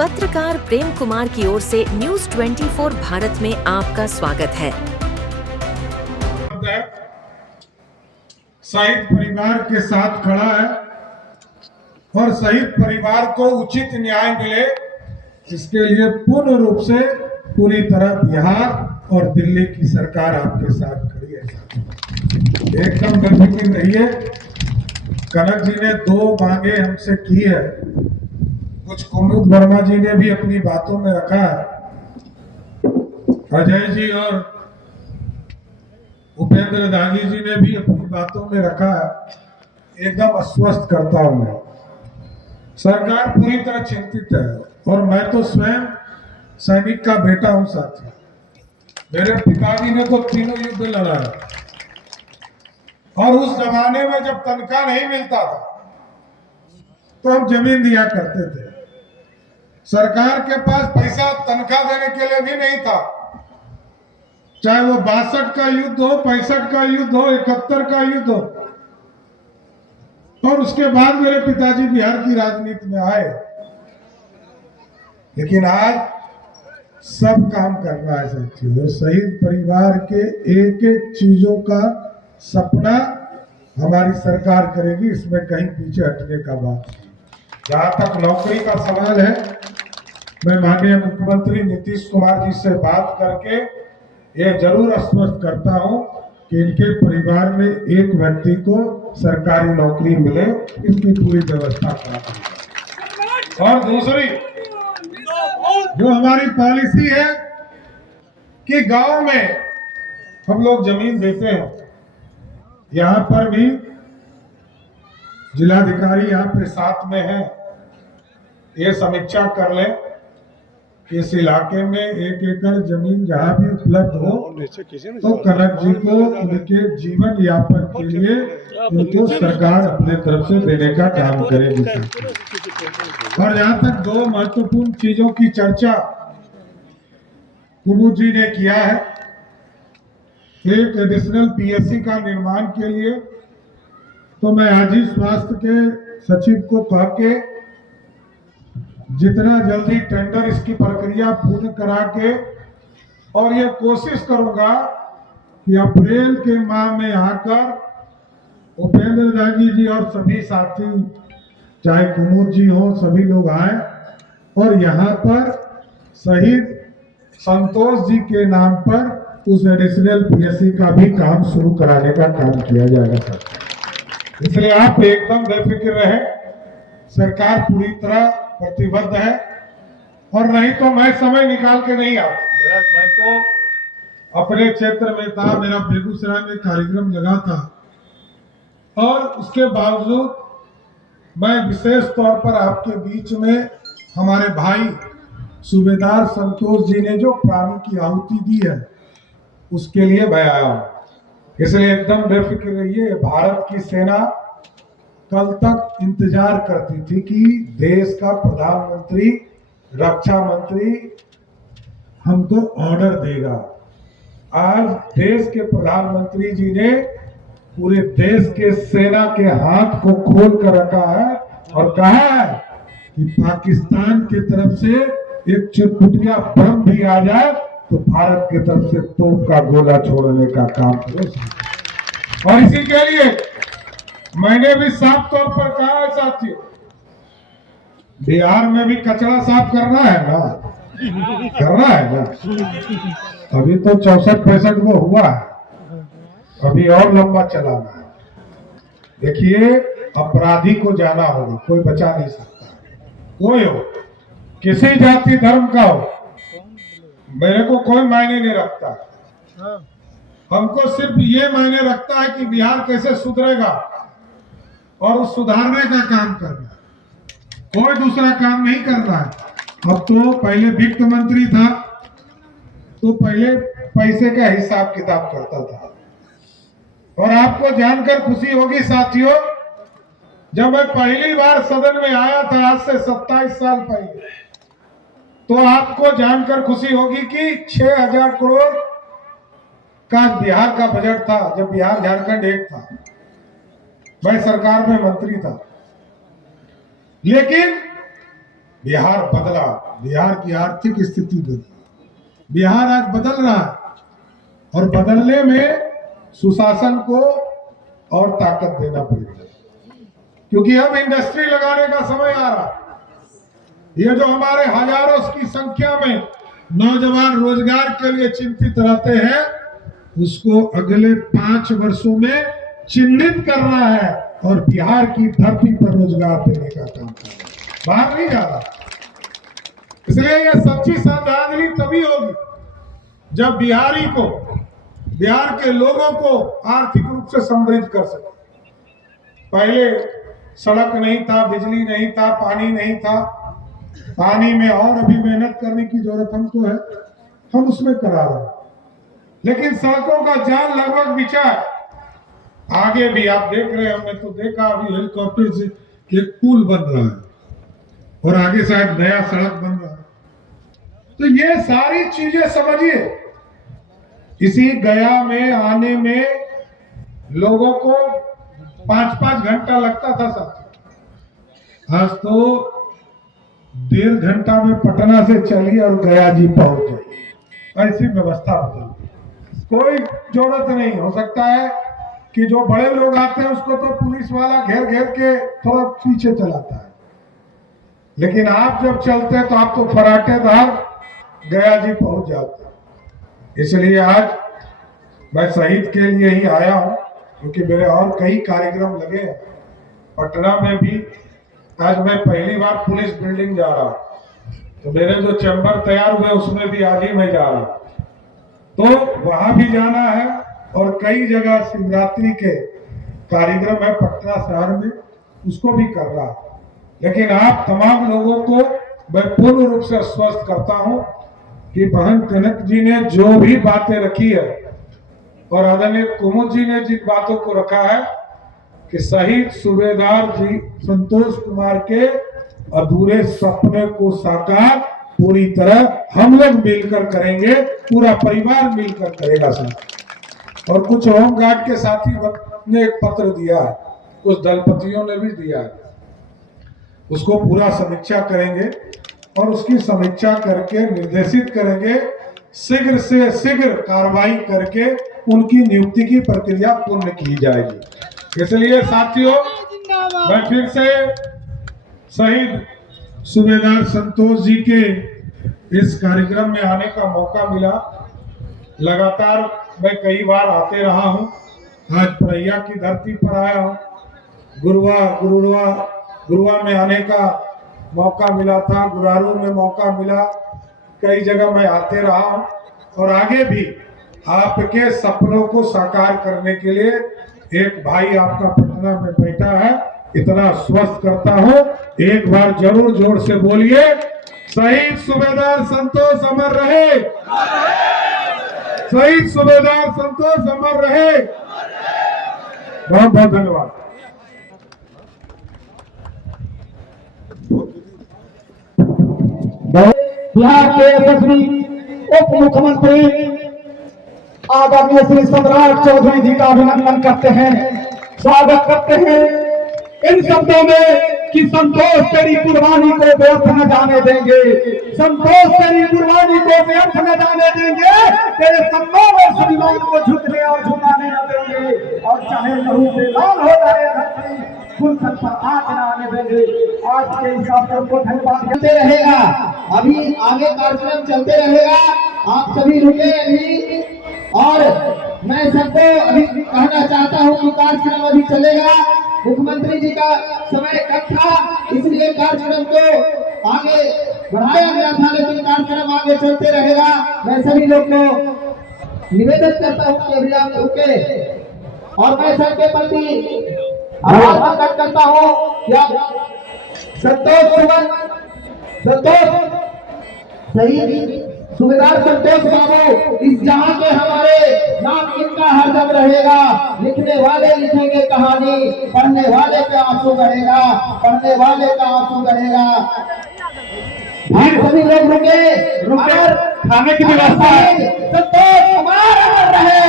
पत्रकार प्रेम कुमार की ओर से न्यूज 24 भारत में आपका स्वागत है। शहीद परिवार के साथ खड़ा है और शहीद परिवार को उचित न्याय मिले, इसके लिए पूर्ण रूप से पूरी तरह बिहार और दिल्ली की सरकार आपके साथ खड़ी है। एकदम बेफिक्र रहिए। कनक जी ने 2 मांगे हमसे की है, कुछ कुमुद वर्मा जी ने भी अपनी बातों में रखा है, अजय जी और उपेंद्र दागी जी ने भी अपनी बातों में रखा है। एकदम आश्वस्त करता हूं मैं, सरकार पूरी तरह चिंतित है और मैं तो स्वयं सैनिक का बेटा हूं साथी। मेरे पिताजी ने तो तीनों युद्ध लड़ा है और उस जमाने में जब तनख्वाह नहीं मिलता था तो हम जमीन दिया करते थे। सरकार के पास पैसा तनख्वाह देने के लिए भी नहीं था, चाहे वो 62 का युद्ध हो, 65 का युद्ध हो, 71 का युद्ध हो। और उसके बाद मेरे पिताजी बिहार की राजनीति में आए, लेकिन आज सब काम करना है साथियों। शहीद परिवार के एक एक चीजों का सपना हमारी सरकार करेगी, इसमें कहीं पीछे हटने का बात नहीं। जहां तक नौकरी का सवाल है, मैं माननीय मुख्यमंत्री नीतीश कुमार जी से बात करके ये जरूर आश्वस्त करता हूं कि इनके परिवार में एक व्यक्ति को सरकारी नौकरी मिले, इसकी पूरी व्यवस्था करा। और दूसरी जो हमारी पॉलिसी है कि गांव में हम लोग जमीन देते हैं, यहां पर भी जिलाधिकारी यहाँ पे साथ में है, ये समीक्षा कर ले कि इस इलाके में 1 एकड़ जमीन जहां भी उपलब्ध हो तो कनक जी को उनके जीवन यापन के लिए उनको सरकार अपने तरफ से देने का काम करेगी। और जहां तक 2 महत्वपूर्ण चीजों की चर्चा कुमुद जी ने किया है, एक एडिशनल पीएससी का निर्माण के लिए, तो मैं आज ही स्वास्थ्य के सचिव को कह के जितना जल्दी टेंडर इसकी प्रक्रिया पूर्ण करा के, और ये कोशिश करूंगा कि अप्रैल के माह में आकर उपेंद्र दागी जी और सभी साथी, चाहे कुमुद जी हो, सभी लोग आए और यहाँ पर शहीद संतोष जी के नाम पर उस एडिशनल पीएससी का भी काम शुरू कराने का काम किया जाएगा सर। इसलिए आप एकदम बेफिक्र रहे, सरकार पूरी तरह प्रतिबद्ध है। और नहीं तो मैं समय निकाल के नहीं आता, मैं तो अपने क्षेत्र में था, मेरा बेगूसराय में कार्यक्रम लगा था और उसके बावजूद मैं विशेष तौर पर आपके बीच में हमारे भाई सूबेदार संतोष जी ने जो प्राणों की आहुति दी है उसके लिए मैं आया हूं। इसलिए एकदम बेफिक्र रहिए। भारत की सेना कल तक इंतजार करती थी कि देश का प्रधानमंत्री, रक्षा मंत्री हमको ऑर्डर देगा। आज देश के प्रधानमंत्री जी ने पूरे देश के सेना के हाथ को खोल कर रखा है और कहा है कि पाकिस्तान की तरफ से एक चुटपुटिया बम भी आ जाए तो भारत की तरफ से तोप का गोला छोड़ने का काम करो। और इसी के लिए मैंने भी साफ तौर पर कहा है साथियों, बिहार में भी कचरा साफ करना है ना, करना है ना। अभी तो 64-65 में हुआ है, अभी और लंबा चलाना है। देखिए, अपराधी को जाना होगा, कोई बचा नहीं सकता, कोई हो, किसी जाति धर्म का हो, मेरे को कोई मायने नहीं रखता। हमको सिर्फ ये मायने रखता है कि बिहार कैसे सुधरेगा और उस सुधारने का काम करना, कोई दूसरा काम नहीं करना है। अब तो पहले वित्त मंत्री था तो पहले पैसे का हिसाब किताब करता था। और आपको जानकर खुशी होगी साथियों, जब मैं पहली बार सदन में आया था आज से 27 साल पहले, तो आपको जानकर खुशी होगी कि 6000 करोड़ का बिहार का बजट था जब बिहार झारखंड एक था। मैं सरकार में मंत्री था, लेकिन बिहार बदला, बिहार की आर्थिक स्थिति बदली, बिहार आज बदल रहा है और बदलने में सुशासन को और ताकत देना पड़ेगा, क्योंकि अब इंडस्ट्री लगाने का समय आ रहा है। ये जो हमारे हजारों की संख्या में नौजवान रोजगार के लिए चिंतित रहते हैं, उसको अगले 5 वर्षों में चिन्हित करना है और बिहार की धरती पर रोजगार देने का काम करना है, बाहर नहीं जा रहा। इसलिए यह सच्ची श्रद्धांजलि तभी होगी जब बिहारी को, बिहार के लोगों को आर्थिक रूप से समृद्ध कर सके। पहले सड़क नहीं था, बिजली नहीं था, पानी नहीं था। पानी में और अभी मेहनत करने की जरूरत हमको है, हम उसमें करा रहे हैं, लेकिन सड़कों का जाल लगभग बिछा है। आगे भी आप देख रहे हैं, हमने तो देखा अभी हेलीकॉप्टर से एक पुल बन रहा है और आगे शायद नया सड़क बन रहा है। तो ये सारी चीजें समझिए, इसी गया में आने में लोगों को 5-5 घंटा लगता था साथ, आज तो 1.5 घंटा में पटना से चलिए और गया जी पहुंच जाइए। ऐसी व्यवस्था बदल, कोई जरूरत नहीं। हो सकता है कि जो बड़े लोग आते हैं उसको तो पुलिस वाला घेर घेर के थोड़ा पीछे चलाता है, लेकिन आप जब चलते हैं तो आप तो फराटेदार गया जी पहुंच जाते हैं। इसलिए आज मैं शहीद के लिए ही आया हूं, क्योंकि मेरे और कई कार्यक्रम लगे हैं पटना में भी। आज मैं पहली बार पुलिस बिल्डिंग जा रहा हूं, तो मेरे जो चैम्बर तैयार हुए उसमें भी आज ही मैं जा रहा हूं, तो वहां भी जाना है। और कई जगह शिवरात्रि के कार्यक्रम है पटना शहर में, उसको भी कर रहा है। लेकिन आप तमाम लोगों को मैं पूर्ण रूप से आश्वस्त करता हूं कि बहन कनक जी ने जो भी बातें रखी है और आदरणीय कुमुद जी ने जिन बातों को रखा है कि शहीद सूबेदार जी संतोष कुमार के अधूरे सपने को साकार पूरी तरह हम लोग मिलकर करेंगे, पूरा परिवार मिलकर करेगा सर। और कुछ होमगार्ड के साथी ने एक पत्र दिया है, कुछ दलपतियों ने भी दिया है, उसको पूरा समीक्षा करेंगे और उसकी समीक्षा करके निर्देशित करेंगे, शीघ्र से शीघ्र कार्रवाई करके उनकी नियुक्ति की प्रक्रिया पूर्ण की जाएगी। इसलिए साथियों, मैं फिर से शहीद सूबेदार संतोष जी के इस कार्यक्रम में आने का मौका मिला। लगातार मैं कई बार आते रहा हूं, आज परैया की धरती पर आया हूं, गुरुआ में आने का मौका मिला था, गुरारू में मौका मिला, कई जगह मैं आते रहा हूं और आगे भी आपके सपनों को साकार करने के लिए एक भाई आपका पटना में बैठा है, इतना स्वस्थ करता हूं। एक बार जरूर जोर से बोलिए, शहीद सूबेदार संतोष अमर रहे, शहीद सूबेदार संतोष अमर रहे। बहुत बहुत धन्यवाद। बिहार के यशस्वी उप मुख्यमंत्री आदरणीय श्री सम्राट चौधरी जी का अभिनंदन करते हैं, स्वागत करते हैं इन शब्दों में कि संतोष तेरी कुर्बानी को व्यर्थ न जाने देंगे, संतोष तेरी कुर्बानी को व्यर्थ न जाने देंगे, तेरे सपनों में स्वाभिमान को झुकने और झुकाने न देंगे, और चाहे लहू से लाल हो जाए धरती, गुलशन पर आग न आने देंगे। आज के हिसाब से उनको धन्यवाद चलते रहेगा, अभी आगे कार्यक्रम चलते रहेगा, आप सभी रुके अभी। और मैं सबको अभी कहना चाहता हूँ कि कार्यक्रम अभी चलेगा, मुख्यमंत्री जी का समय कम था इसलिए कार्यक्रम को आगे बढ़ाया गया था, लेकिन कार्यक्रम आगे चलते रहेगा। मैं सभी लोग को निवेदन करता हूँ कि अभी आप रुके, और मैं सबके प्रति आभार प्रकट करता हूँ कि आप संतोष शहीद सूबेदार संतोष बाबू, इस जहां के हमारे नाम इनका हरदम रहेगा। लिखने वाले लिखेंगे कहानी, पढ़ने वाले का आंसू बहेगा, पढ़ने वाले का आंसू बहेगा। सभी लोग रुके, खाने की व्यवस्था है। संतोष कुमार अमर रहे।